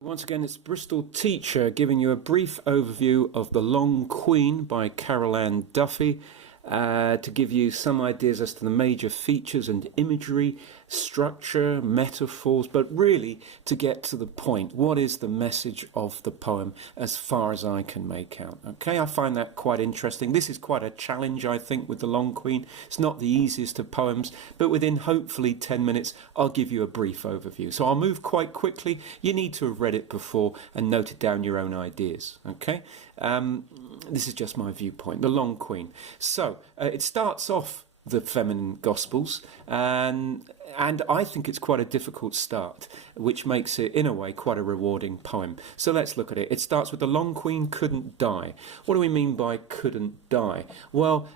Once again, it's Bristol Teacher giving you a brief overview of The Long Queen by Carol Ann Duffy to give you some ideas as to the major features and imagery, structure, metaphors, but really to get to the point. What is the message of the poem as far as I can make out? Okay, I find that quite interesting. This is quite a challenge, I think, with The Long Queen. It's not the easiest of poems, but within hopefully 10 minutes, I'll give you a brief overview. So I'll move quite quickly. You need to have read it before and noted down your own ideas, okay? This is just my viewpoint, The Long Queen. So it starts off the feminine Gospels, and I think it's quite a difficult start, which makes it, in a way, quite a rewarding poem. So let's look at it. It starts with The Long Queen couldn't die. What do we mean by couldn't die? Well,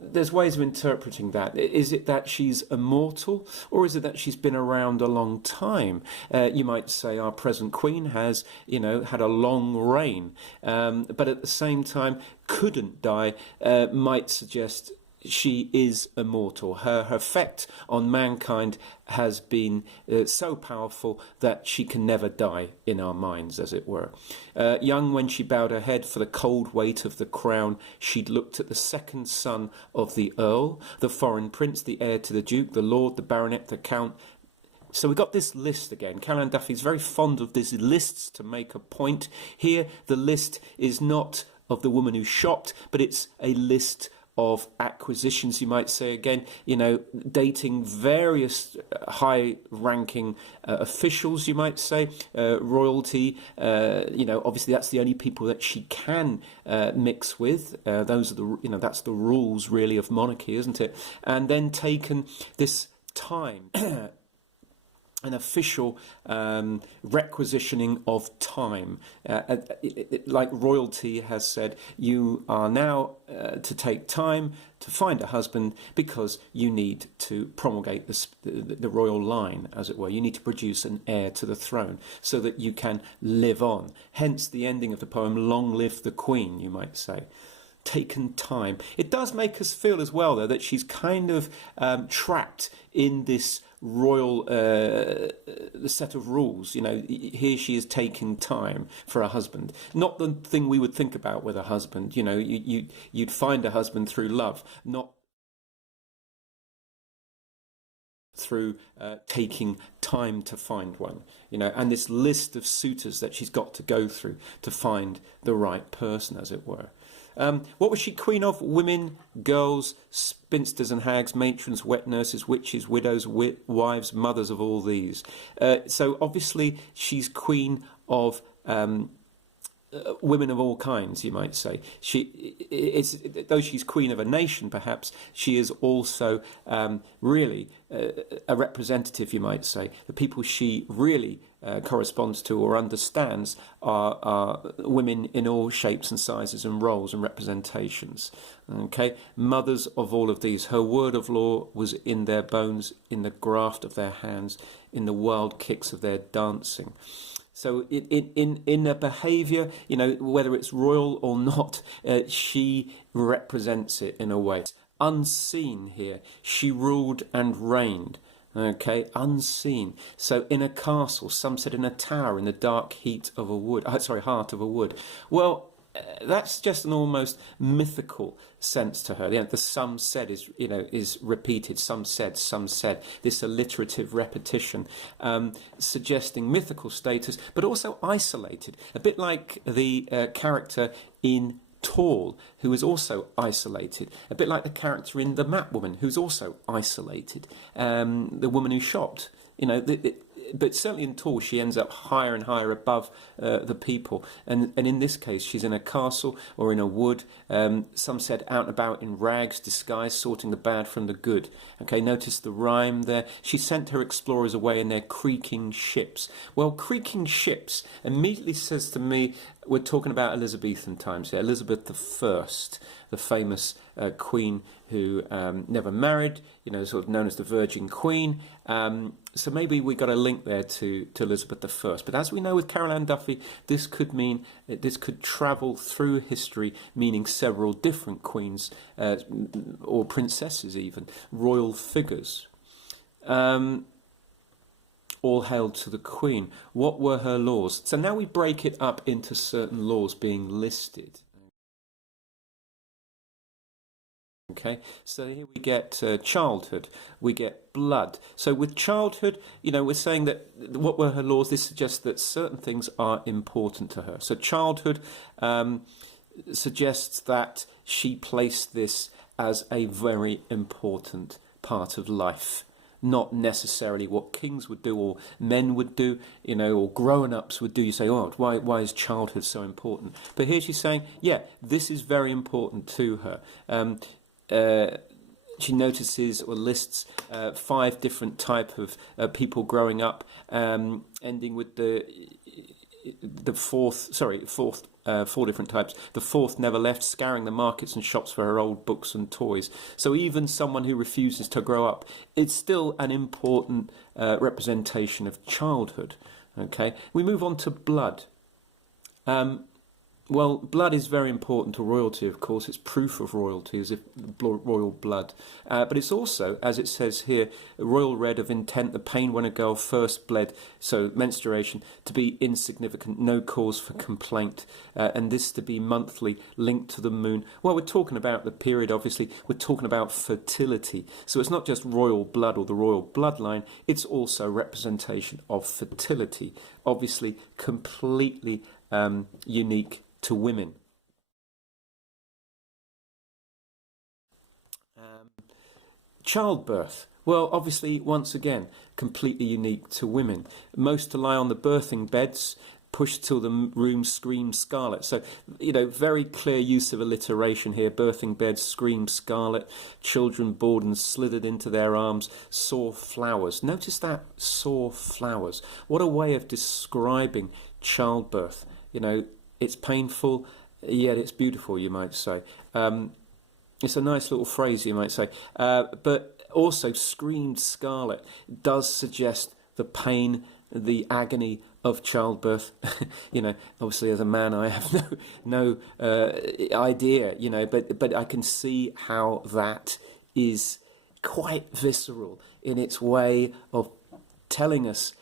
there's ways of interpreting that. Is it that she's immortal, or is it that she's been around a long time? You might say our present queen has, had a long reign, but at the same time, couldn't die might suggest she is immortal. Her effect on mankind has been so powerful that she can never die in our minds, as it were. Young when she bowed her head for the cold weight of the crown, she'd looked at the second son of the earl, the foreign prince, the heir to the duke, the lord, the baronet, the count. So we've got this list again. Carol Ann Duffy is very fond of these lists to make a point. Here, the list is not of the woman who shopped, but it's a list of acquisitions, you might say, again, dating various high-ranking officials, you might say, royalty, obviously that's the only people that she can mix with. Those are that's the rules, really, of monarchy, isn't it? And then taken this time an official requisitioning of time. Like royalty has said, you are now to take time to find a husband because you need to promulgate the royal line, as it were. You need to produce an heir to the throne so that you can live on. Hence the ending of the poem, long live the queen, you might say. Taken time. It does make us feel as well, though, that she's kind of trapped in this royal set of rules. Here she is taking time for a husband. Not the thing we would think about with a husband. You'd find a husband through love, not through taking time to find one. And this list of suitors that she's got to go through to find the right person, as it were. What was she queen of? Women, girls, spinsters and hags, matrons, wet nurses, witches, widows, wives, mothers of all these. So obviously she's queen of women of all kinds, you might say. Though she's queen of a nation, perhaps, she is also really a representative, you might say. The people she really corresponds to or understands are women in all shapes and sizes and roles and representations. Okay, mothers of all of these. Her word of law was in their bones, in the graft of their hands, in the wild kicks of their dancing. So in a behaviour, whether it's royal or not, she represents it in a way. Unseen here, she ruled and reigned. Okay, unseen. So in a castle, some said in a tower, in the dark heart of a wood. Well, that's just an almost mythical sense to her. The some said is repeated. Some said. This alliterative repetition, suggesting mythical status, but also isolated. A bit like the character in Tall, who is also isolated. A bit like the character in The Map Woman, who's also isolated. The woman who shopped. But certainly in Tall, she ends up higher and higher above the people. And in this case, she's in a castle or in a wood. Some said out and about in rags, disguised, sorting the bad from the good. Okay, notice the rhyme there. She sent her explorers away in their creaking ships. Well, creaking ships immediately says to me, we're talking about Elizabethan times here. Elizabeth I, the famous queen who never married, sort of known as the Virgin Queen. So maybe we got a link there to Elizabeth I. But as we know with Carol Ann Duffy, this could travel through history, meaning several different queens or princesses, even royal figures. All hail to the Queen. What were her laws? So now we break it up into certain laws being listed. Okay, so here we get childhood, we get blood. So with childhood, we're saying that what were her laws? This suggests that certain things are important to her. So childhood suggests that she placed this as a very important part of life. Not necessarily what kings would do or men would do, or grown-ups would do. You say, oh, why is childhood so important? But here she's saying, yeah, this is very important to her. She notices or lists 5 different type of people growing up, ending with the fourth, 4 different types. The fourth never left, scouring the markets and shops for her old books and toys. So even someone who refuses to grow up, it's still an important representation of childhood. Okay, we move on to blood. Well, blood is very important to royalty, of course. It's proof of royalty, as if royal blood. But it's also, as it says here, royal red of intent, the pain when a girl first bled, so menstruation, to be insignificant, no cause for complaint, and this to be monthly, linked to the moon. Well, we're talking about the period, obviously. We're talking about fertility. So it's not just royal blood or the royal bloodline, it's also representation of fertility. Obviously, completely unique to women. Childbirth. Well, obviously, once again, completely unique to women. Most to lie on the birthing beds, pushed till the room screams scarlet. So, very clear use of alliteration here. Birthing beds scream scarlet. Children bored and slithered into their arms, saw flowers. Notice that, saw flowers. What a way of describing childbirth. It's painful, yet it's beautiful, you might say. It's a nice little phrase, you might say. But also, screamed scarlet does suggest the pain, the agony of childbirth. Obviously, as a man, I have no idea, but I can see how that is quite visceral in its way of telling us,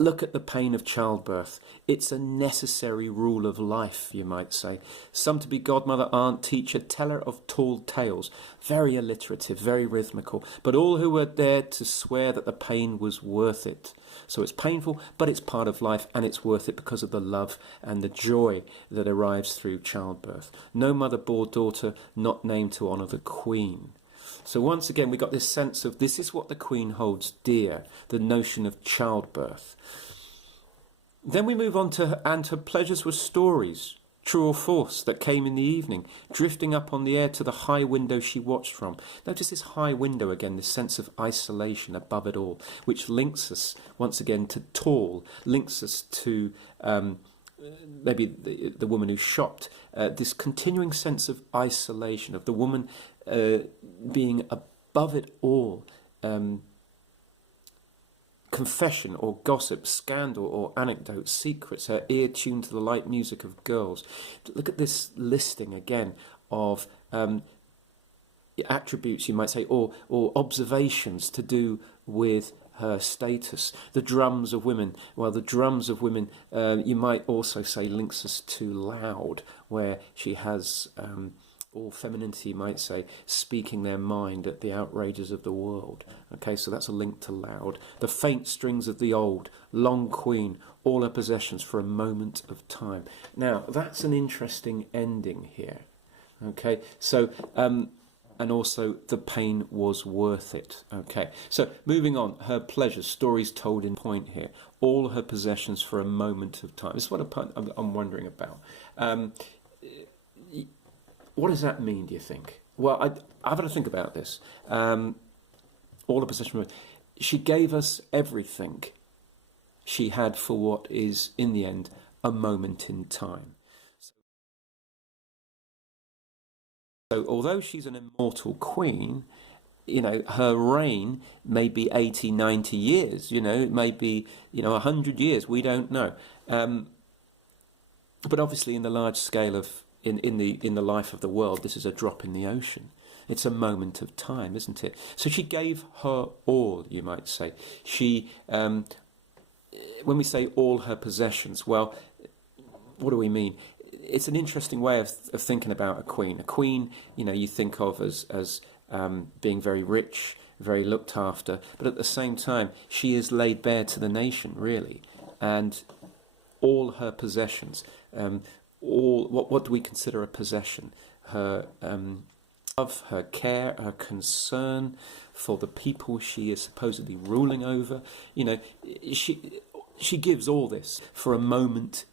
look at the pain of childbirth. It's a necessary rule of life, you might say. Some to be godmother, aunt, teacher, teller of tall tales. Very alliterative, very rhythmical. But all who were there to swear that the pain was worth it. So it's painful, but it's part of life, and it's worth it because of the love and the joy that arrives through childbirth. No mother bore daughter not named to honour the Queen. So once again, we got this sense of this is what the Queen holds dear, the notion of childbirth. Then we move on to, and her pleasures were stories, true or false, that came in the evening, drifting up on the air to the high window she watched from. Notice this high window again, this sense of isolation above it all, which links us, once again, to tall, links us to maybe the woman who shopped, this continuing sense of isolation, of the woman being above it all, confession or gossip, scandal or anecdote, secrets, her ear tuned to the light music of girls. Look at this listing again of attributes, you might say, or observations to do with her status. The drums of women. Well, the drums of women, you might also say, links us to loud, where she has all femininity, you might say, speaking their mind at the outrages of the world. Okay, so that's a link to loud. The faint strings of the old, long queen, all her possessions for a moment of time. Now, that's an interesting ending here. Okay, so and also the pain was worth it. Okay, so moving on, her pleasures, stories told in point here, all her possessions for a moment of time. This is what I'm wondering about. What does that mean, do you think? Well, I've had to think about this. All her possessions, she gave us everything she had for what is, in the end, a moment in time. So although she's an immortal queen, her reign may be 80, 90 years, it may be, 100 years, we don't know. But obviously in the large scale of, in the life of the world, this is a drop in the ocean. It's a moment of time, isn't it? So she gave her all, you might say. She when we say all her possessions, well, what do we mean? It's an interesting way of thinking about a queen. A queen, you think of as being very rich, very looked after, but at the same time, she is laid bare to the nation, really, and all her possessions. What do we consider a possession? Her love, her care, her concern for the people she is supposedly ruling over. She gives all this for a moment.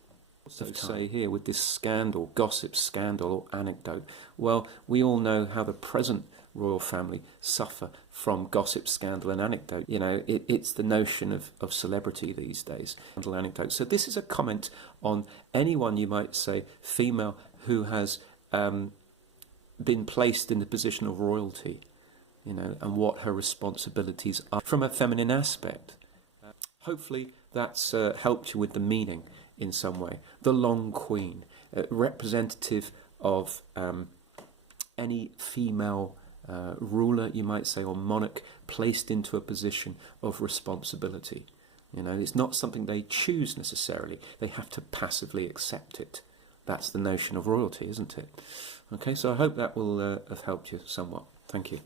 So say here with this scandal, gossip, scandal, or anecdote. Well, we all know how the present royal family suffer from gossip, scandal, and anecdote. It's the notion of celebrity these days. Scandal, anecdote. So this is a comment on anyone, you might say, female, who has been placed in the position of royalty, and what her responsibilities are from a feminine aspect. Hopefully that's helped you with the meaning in some way. The Long Queen, representative of any female ruler, you might say, or monarch placed into a position of responsibility. It's not something they choose necessarily. They have to passively accept it. That's the notion of royalty, isn't it? Okay, so I hope that will have helped you somewhat. Thank you.